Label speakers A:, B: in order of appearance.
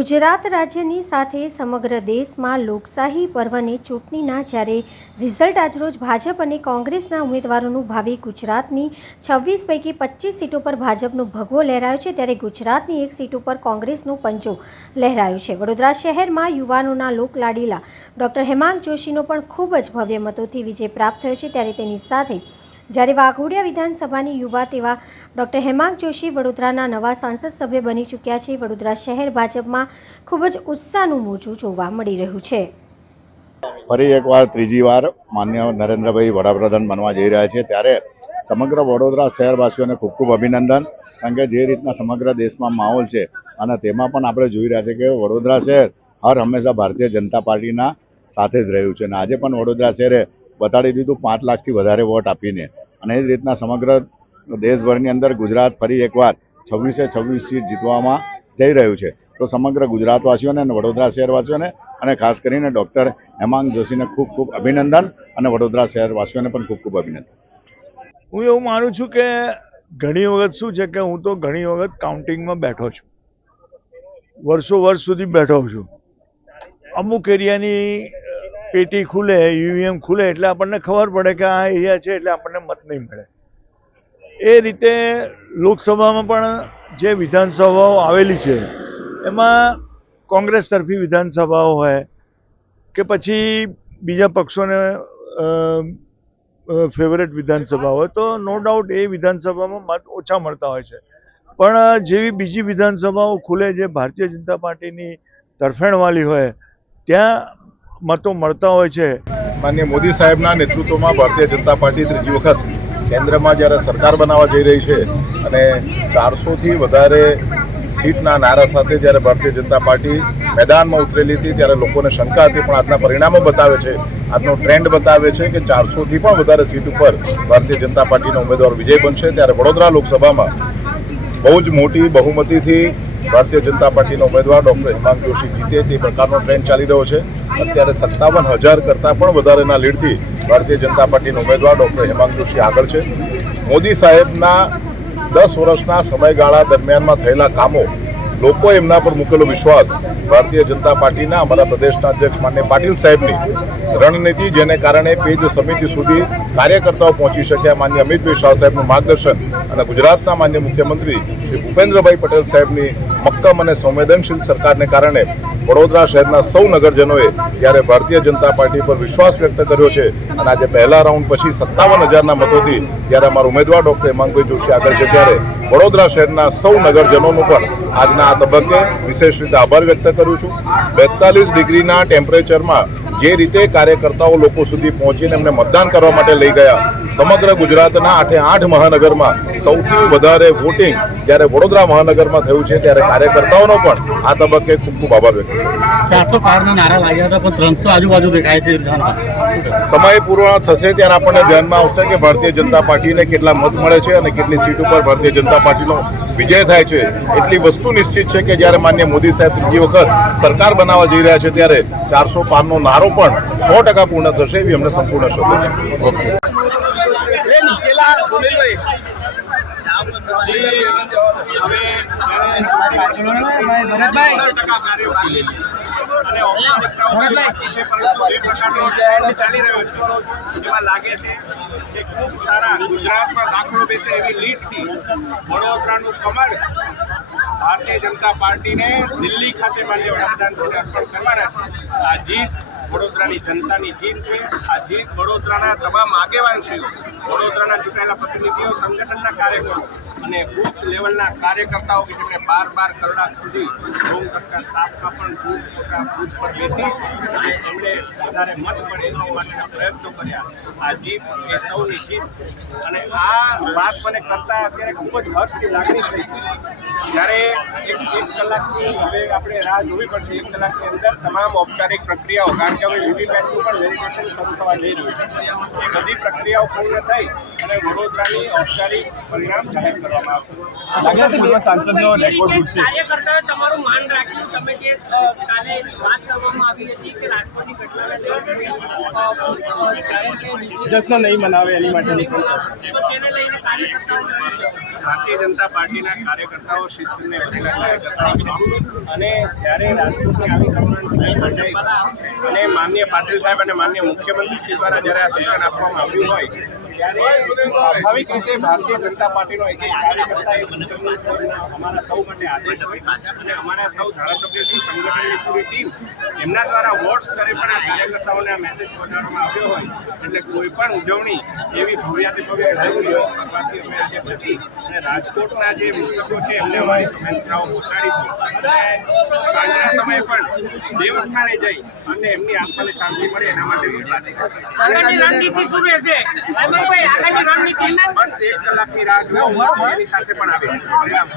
A: ગુજરાત રાજ્યની સાથે સમગ્ર દેશમાં લોકશાહી પર્વની ચૂંટણીના જ્યારે રિઝલ્ટ આજરોજ ભાજપ અને કોંગ્રેસના ઉમેદવારોનું ભાવિ ગુજરાતની છવ્વીસ પૈકી પચીસ સીટો પર ભાજપનો ભગવો લહેરાયો છે, ત્યારે ગુજરાતની એક સીટ ઉપર કોંગ્રેસનો પંજો લહેરાયો છે. વડોદરા શહેરમાં યુવાનોના લોકલાડીલા ડૉક્ટર હેમાંગ જોશીનો પણ ખૂબ જ ભવ્ય મતોથી વિજય પ્રાપ્ત થયો છે, ત્યારે તેની સાથે જ્યારે વાઘોડિયા વિધાનસભાની યુવા તેવા ડૉક્ટર હેમાંગ જોશી વડોદરાના નવા સાંસદ સભ્ય બની ચૂક્યા છે. વડોદરા શહેર ભાજપમાં ખૂબ જ ઉત્સાહનું મોજું જોવા મળી રહ્યું છે.
B: ફરી એકવાર ત્રીજી વાર માન્ય નરેન્દ્રભાઈ વડાપ્રધાન બનવા જઈ રહ્યા છે. ત્યારે સમગ્ર વડોદરા શહેરવાસીઓને ખૂબ ખૂબ અભિનંદન, કારણ કે જે રીતના સમગ્ર દેશમાં માહોલ છે અને તેમાં પણ આપણે જોઈ રહ્યા છે કે વડોદરા શહેર હર હંમેશા ભારતીય જનતા પાર્ટીના સાથે જ રહ્યું છે. અને આજે પણ વડોદરા શહેરે બતાડી દીધું, પાંચ લાખથી વધારે વોટ આપીને. અને એ જ રીતના સમગ્ર દેશભરની અંદર ગુજરાત ફરી એકવાર છવ્વીસે છવ્વીસ સીટ જીતવામાં જઈ રહ્યું છે. તો સમગ્ર ગુજરાતવાસીઓને અને વડોદરા શહેરવાસીઓને અને ખાસ કરીને ડૉક્ટર હેમાંગ જોશીને ખૂબ ખૂબ અભિનંદન અને વડોદરા શહેરવાસીઓને પણ ખૂબ ખૂબ અભિનંદન.
C: હું એવું માનું છું કે ઘણી વખત શું છે કે હું તો ઘણી વખત કાઉન્ટિંગમાં બેઠો છું. વર્ષો વર્ષ સુધી બેઠો છું. અમુક એરિયાની પેટી ખુલે યુવીએમ ખુલે, એટલે આપણને ખબર પડે કે આ એરિયા છે, એટલે આપણને મત નહીં મળે. એ રીતે લોકસભામાં પણ જે વિધાનસભાઓ આવેલી છે, એમાં કોંગ્રેસ તરફી વિધાનસભાઓ હોય, કે પછી બીજા પક્ષોને ફેવરેટ વિધાનસભા હોય, તો નો ડાઉટ એ વિધાનસભામાં મત ઓછા મળતા હોય છે. પણ જેવી બીજી વિધાનસભાઓ ખુલે, જે ભારતીય જનતા પાર્ટીની તરફેણવાળી હોય, ત્યાં મતો મળતા હોય છે.
D: માન્ય મોદી સાહેબના નેતૃત્વમાં ભારતીય જનતા પાર્ટી ત્રીજી વખત કેન્દ્રમાં જ્યારે સરકાર બનાવવા જઈ રહી છે અને ચારસોથી વધારે સીટના નારા સાથે જ્યારે ભારતીય જનતા પાર્ટી મેદાનમાં ઉતરેલી હતી ત્યારે લોકોને શંકા હતી, પણ આજના પરિણામો બતાવે છે. આજનો ટ્રેન્ડ બતાવે છે કે ચારસોથી પણ વધારે સીટ ઉપર ભારતીય જનતા પાર્ટીનો ઉમેદવાર વિજય બનશે. ત્યારે વડોદરા લોકસભામાં બહુ જ મોટી બહુમતીથી ભારતીય જનતા પાર્ટીનો ઉમેદવાર ડૉક્ટર હેમાંગ જોશી જીતે તે પ્રકારનો ટ્રેન્ડ ચાલી રહ્યો છે. અત્યારે સત્તાવન હજાર કરતાં પણ વધારેના લીડથી ભારતીય જનતા પાર્ટીના ઉમેદવાર ડૉક્ટર હેમાંગ જોશી આગળ છે. મોદી સાહેબના દસ વર્ષના સમયગાળા દરમિયાનમાં થયેલા કામો લોકો એમના પર મૂકેલો વિશ્વાસ ભારતીય જનતા પાર્ટીના અમારા પ્રદેશના અધ્યક્ષ માન્ય પાટીલ સાહેબની રણનીતિ જેને કારણે પેજ સમિતિ સુધી કાર્યકર્તાઓ પહોંચી શક્યા. માન્ય અમિતભાઈ શાહ સાહેબનું માર્ગદર્શન અને ગુજરાતના માન્ય મુખ્યમંત્રી શ્રી ભૂપેન્દ્રભાઈ પટેલ સાહેબની મક્કમ અને સંવેદનશીલ સરકારને કારણે વડોદરા શહેરના સૌ નગરજનોએ જ્યારે ભારતીય જનતા પાર્ટી પર વિશ્વાસ વ્યક્ત કર્યો છે અને આજે પહેલા રાઉન્ડ પછી સત્તાવન હજારના મતોથી જ્યારે અમારા ઉમેદવાર ડૉક્ટર હેમાંગભાઈ જોશી આગળ છે, ત્યારે વડોદરા શહેરના સૌ નગરજનોનું પણ આજના આ તબક્કે વિશેષ રીતે આભાર વ્યક્ત કરું છું. બેતાલીસ ડિગ્રીના ટેમ્પરેચરમાં જે રીતે કાર્યકર્તાઓ લોકો સુધી પહોંચીને એમને મતદાન કરવા માટે લઈ ગયા સમગ્ર ગુજરાતના આઠે આઠ મહાનગરમાં સૌથી વધારે વોટિંગ જ્યારે વડોદરા મહાનગરમાં થયું છે ત્યારે કાર્યકર્તાઓનો પણ આ તબક્કે ખૂબ ખૂબ આભાર વ્યક્ત
E: ચારસો પારના નારા લાગ્યા હતા પણ ત્રણસો આજુબાજુ દેખાય છે
D: સમય પૂર્ણ થશે ત્યારે આપણને ધ્યાનમાં આવશે કે ભારતીય જનતા પાર્ટીને કેટલા મત મળે છે અને કેટલી સીટ ઉપર ભારતીય જનતા પાર્ટીનો વિજય થાય છે. એટલી વસ્તુ નિશ્ચિત છે કે જ્યારે માન્ય મોદી સાહેબ ત્રીજી વખત સરકાર બનાવવા જઈ રહ્યા છે ત્યારે ચારસો પારનો નારો પણ સો ટકા પૂર્ણ થશે એવી અમને સંપૂર્ણ શોધ છે. ઓકે.
F: ચાલી રહ્યો છે એમાં લાગે છે ખૂબ સારા ગુજરાતમાં દાખલો બેસે એવી લીડથી વડોદરાનું કમળ ભારતીય જનતા પાર્ટીને દિલ્હી ખાતે માન્ય વડાપ્રધાનશ્રીને અર્પણ કરવાના છે આ જીત વડોદરાની જનતાની જીત છે. આ જીત વડોદરાના તમામ આગેવાનશ્રીઓ વડોદરાના ચૂંટાયેલા પ્રતિનિધિઓ સંગઠનના કાર્યકરો અને બુથ લેવલના કાર્યકર્તાઓ કે જેમણે બાર બાર કલાક સુધી હોમ કરતા સ્ટાફમાં પણ બુથ પોતા બુથ પર બેસી અને એમણે વધારે મત પડે એના માટેના પ્રયત્નો કર્યા. આ જીત એ સૌની જીત અને આ વાત મને કરતા અત્યારે ખૂબ જ હર્ષની લાગણી થઈ જ્યારે એક એક કલાકની હવે આપણે રાહ જોવી પડશે. એક કલાકની અંદર તમામ ઔપચારિક પ્રક્રિયાઓ, કારણ કે હવે વીવીપેટનું પણ વેરિફિકેશન શરૂ થવા જઈ રહ્યું છે. એ બધી પ્રક્રિયાઓ પૂર્ણ થઈ અને વડોદરાની ઔપચારિક પરિણામ જાહેર કરવામાં આવશે.
G: કાર્યકર્તાઓએ તમારું માન રાખ્યું. તમે જે કાલે વાત કરવામાં આવી હતી કે રાજકોટની ઘટનાને લઈને અ, અ, જાહેર કે
F: જશ્ન નહીં મનાવે એની માટેની ભારતીય જનતા પાર્ટીના કાર્યકર્તાઓ શિસ્તને વધેલા કાર્યકર્તાઓ અને જ્યારે રાજકોટની આવી સર્જાઈ અને માન્ય પાટીલ સાહેબ અને માન્ય મુખ્યમંત્રી શ્રી દ્વારા જ્યારે આ સૂચન આપવામાં આવ્યું હોય અમારા સૌ માટે આદેશ પૂરી એમના દ્વારા વોટ્સ કરે પણ આ કાર્યકર્તાઓને આ મેસેજ પહોંચાડવામાં આવ્યો હોય, એટલે કોઈ પણ ઉજવણી એવી ભવ્યાથી ભવ્ય હોય કરવાથી અમે આજે પછી અને રાજકોટના જે મૃતકો છે, એમને અમારી શુભેચ્છાઓ પહોંચાડી અને સાંજના સમયે પણ દેવસ્થાને જઈ અને એમની આત્માને શાંતિ મળે એના માટે
G: આગળની રણનીતિ
F: બસ એક કલાકની રાહ જોઉં એની સાથે પણ આવે પરિણામ